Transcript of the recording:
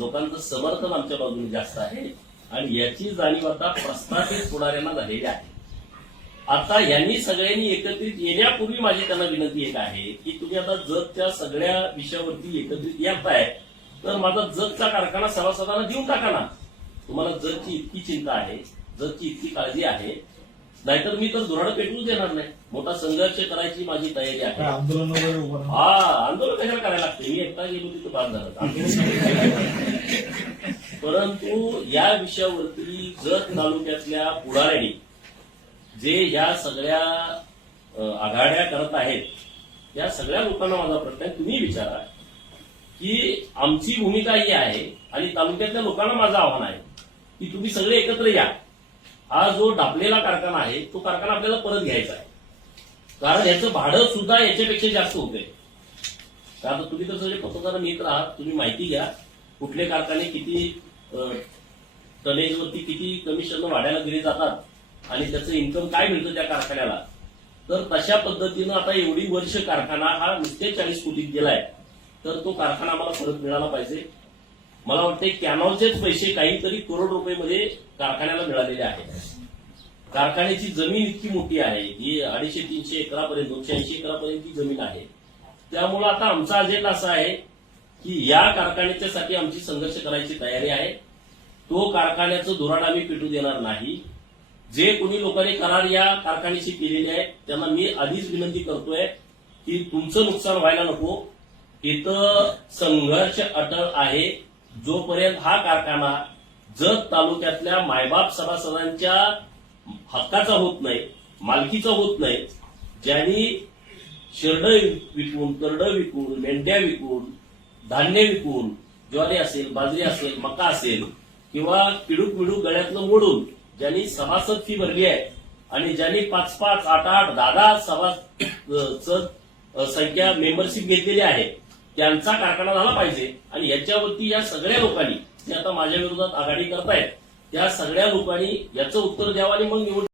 लोकांचं समर्थन आमच्या बाजूने जास्त आहे आणि याची जाणीव आता प्रस्थापित पुढाऱ्यांना झालेली आहे. आता यांनी सगळ्यांनी एकत्रित येण्यापूर्वी माझी त्यांना विनंती एक आहे की तुम्ही आता जगच्या सगळ्या विषयावरती एकत्रित येत आहे तर माझा जगचा कारखाना सभासदांना देऊन टाका ना. तुम्हाला जगची इतकी चिंता आहे जगची इतकी काळजी आहे. नाहीतर मी तर धोरण पेटवूच देणार नाही. मोठा संघर्ष करायची माझी तयारी आहे? हा कशाला करायला लागते? मी एकटा गेलो तिथं बाद झालं. परंतु या विषयावरती जत तालुक्यातल्या पुढाऱ्यांनी जे या सगळ्या आघाड्या करत आहेत या सगळ्या लोकांना माझा प्रश्न आहे तुम्ही विचारा की आमची भूमिका ही आहे आणि तालुक्यातल्या लोकांना माझं आव्हान आहे की तुम्ही सगळे एकत्र या. हा जो डापलेला कारखाना आहे तो कारखाना आपल्याला परत घ्यायचा आहे. कारण याचं भाडं सुद्धा याच्यापेक्षा जास्त होतंय. कारण तुम्ही तर सगळे पत्रकार मित्र आहात तुम्ही माहिती घ्या कुठले कारखाने किती टनेजवरती किती कमिशन वाढायला दिले जातात आणि त्याचं इन्कम काय मिळतं त्या कारखान्याला. तर तशा पद्धतीनं आता एवढी वर्ष कारखाना हा नुसते चाळीस कोटीत गेलाय. तर तो कारखाना आम्हाला परत मिळाला पाहिजे. मला वाटते कॅनॉलचेच पैसे काहीतरी करोड रुपये मध्ये कारखान्याला मिळालेले आहेत. कारखान्याची जमीन इतकी मोठी आहे ही अडीचशे तीनशे एकरापर्यंत दोनशे ऐंशी एकरापर्यंतची जमीन आहे. त्यामुळं आता आमचा अजेंडा असा आहे की या कारखान्याच्यासाठी आमची संघर्ष करायची तयारी आहे. तो कारखान्याचं धोरण आम्ही पेटू देणार नाही. जे कोणी लोकांनी करार या कारखान्याशी केलेले आहेत त्यांना मी आधीच विनंती करतोय की तुमचं नुकसान व्हायला नको. इथं संघर्ष अटळ आहे. जोपर्यंत हा कारखाना जत तालुक्यातल्या मायबाप सभासदांच्या हक्काचा होत नाही मालकीचा होत नाही ज्यांनी शिरड विकून करडं विकून मेंढ्या विकून धान्य विकून ज्वारी असेल बाजरी असेल मका असेल किंवा पिडूक पिडूक गळ्यातलं मोडून ज्यांनी सभासद फी भरली आहे आणि ज्यांनी पाच पाच आठ आठ दहा दहा सभासद संख्या मेंबरशिप घेतलेली आहे त्यांचा कारखाना झाला पाहिजे. आणि याच्यावरती या सगळ्या लोकांनी जे आता माझ्या विरोधात आघाडी करतायत त्या सगळ्या लोकांनी याचं उत्तर द्यावं आणि मग निवडणूक